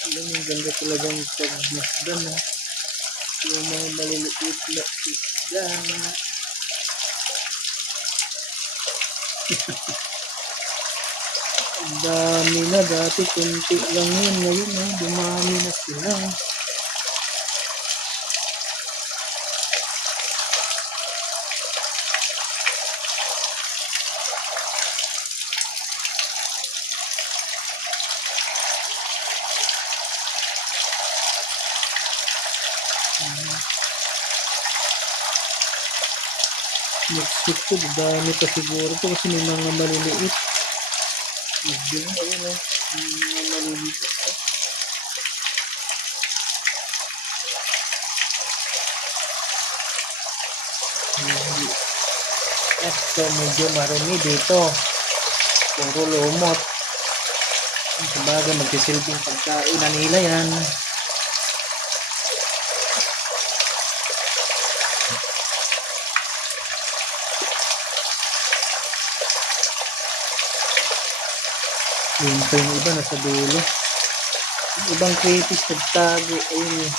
Alam mo, ganda talagang pagmasdan ha. Yung mga maliliit na isda. Ang dami na, dati kunti lang yun. Ngayon ha, dumami na sila. Next week ko, dami pa siguro to kasi may mga maliliit. Medyo na, ayun o. May mga maliliit ha. Ito, medyo marumi dito. Puro lumot. Sabagay, magsisilbing pagkain na nila yan. Yun pa yung iba nasa dulo. Yung ibang crayfish nagtago. Ayun eh.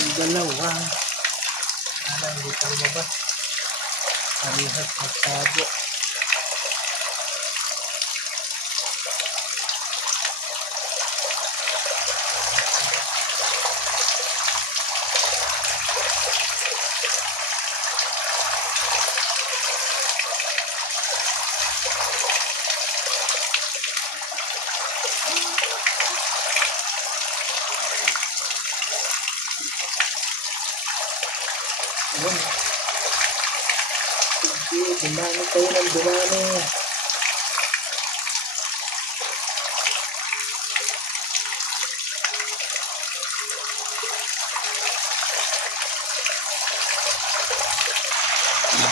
Yung dalawa. Hindi pa lumabas. Parehas nagtago. Ayun. Sige, dumami kayo ng dumami.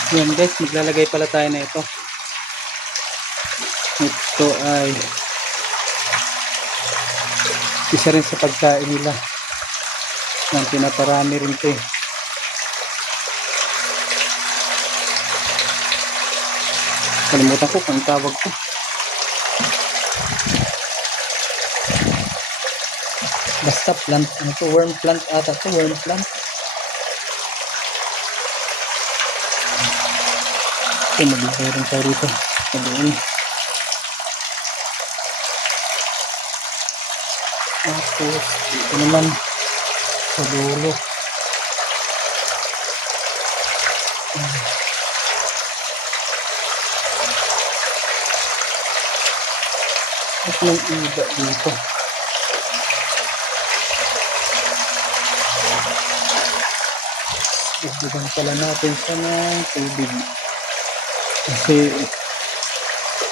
Yan guys, maglalagay pala tayo na ito. Ito ay isa rin sa pagkain nila. Yan, pinaparami rin ito eh. Kalimutan ko kung tawag ko. Basta plant. Ano to? Worm plant ata to. Worm plant. Okay, maglagay rin tayo rito. Sa doon. Tapos, ito naman sa dulo. At may iba dito. Dagdagan pala natin siya ng tubig. Kasi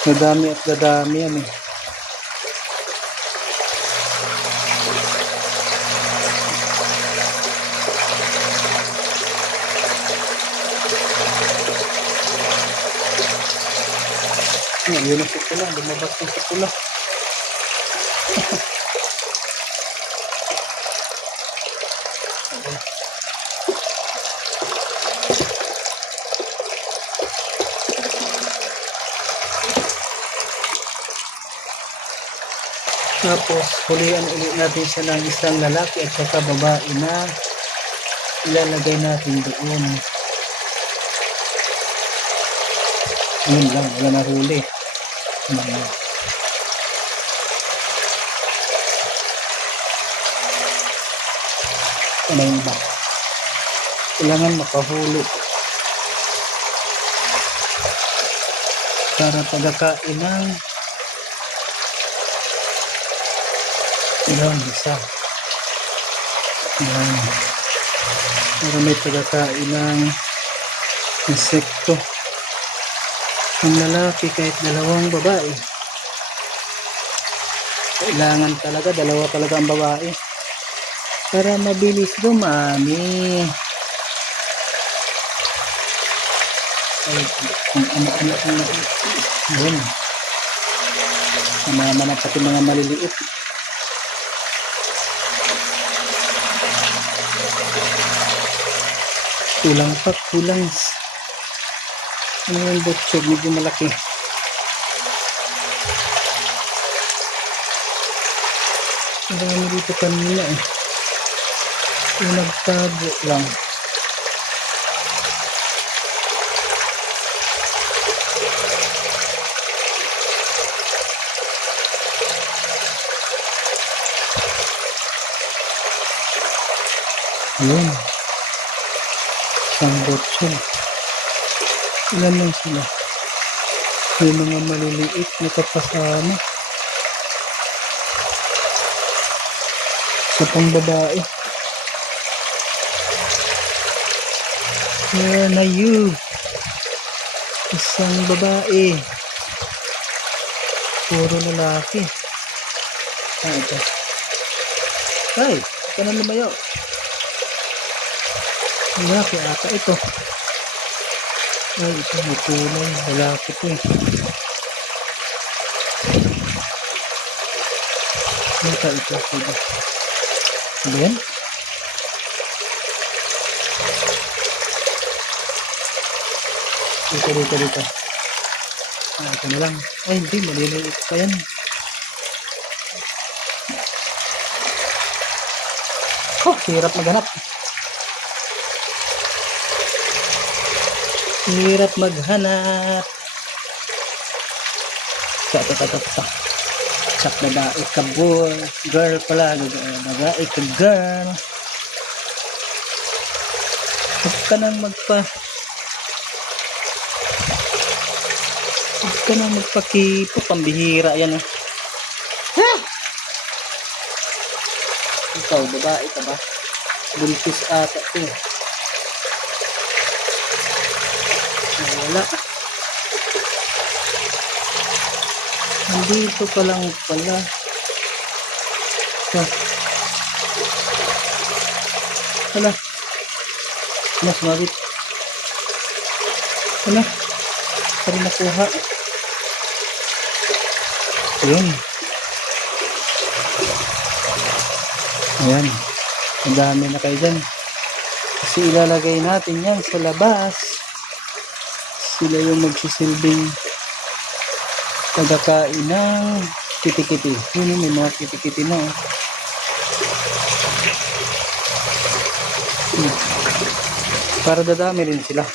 nadami at dadami yan eh. Yun ang pula. Lumabas yung pula. Tapos hulian ulit natin siya ng isang lalaki at saka babae na ilalagay natin doon. Yun lang, wala na huli. Ano yung ba? Kailangan makahuli para pagkakain ng yan, isa. Yan. Para may pagkakain ng insekto. Ang lalaki kahit dalawang babae. Kailangan talaga, dalawa talaga ang babae. Para mabilis dumami. Ay, kung ano. Ayun. Sumama na pati mga maliliit. Kulang pa, kulang. Ano yung butchog, medyo malaki. Marami dito kanina eh. Yung nagtago lang. Ayun. Isang butchog. Ilan lang sila? Yung mga maliliit na kapasama. Sa pang babae. Yan na yun. Isang babae. Puro lalaki. Ito. Ay, ito na lumayo. Lalaki ata ito. Ay, ito may kulay. Lalaki ito eh. Ito. Ano yan? Dito. Ito na lang. Ay, hindi. Maliliit pa yan. Hirap maghanap. Hirap maghanap. Sak babae ka boy. Girl pala. Babae ka girl. Huwag ka nang magpakipo. Pambihira yan eh. Ikaw, babae ka ba? Buntis ata ito. Wala. Nandito pa lang pala. Hala. Sumabit. Hala. Pari nakuha. Ayun. Ayan. Ang dami na kayo dyan. Kasi ilalagay natin yan sa labas. Sila yung magsisilbing tagakain ng kitikiti. Yun, may mga kitikiti na. Para dadami rin sila.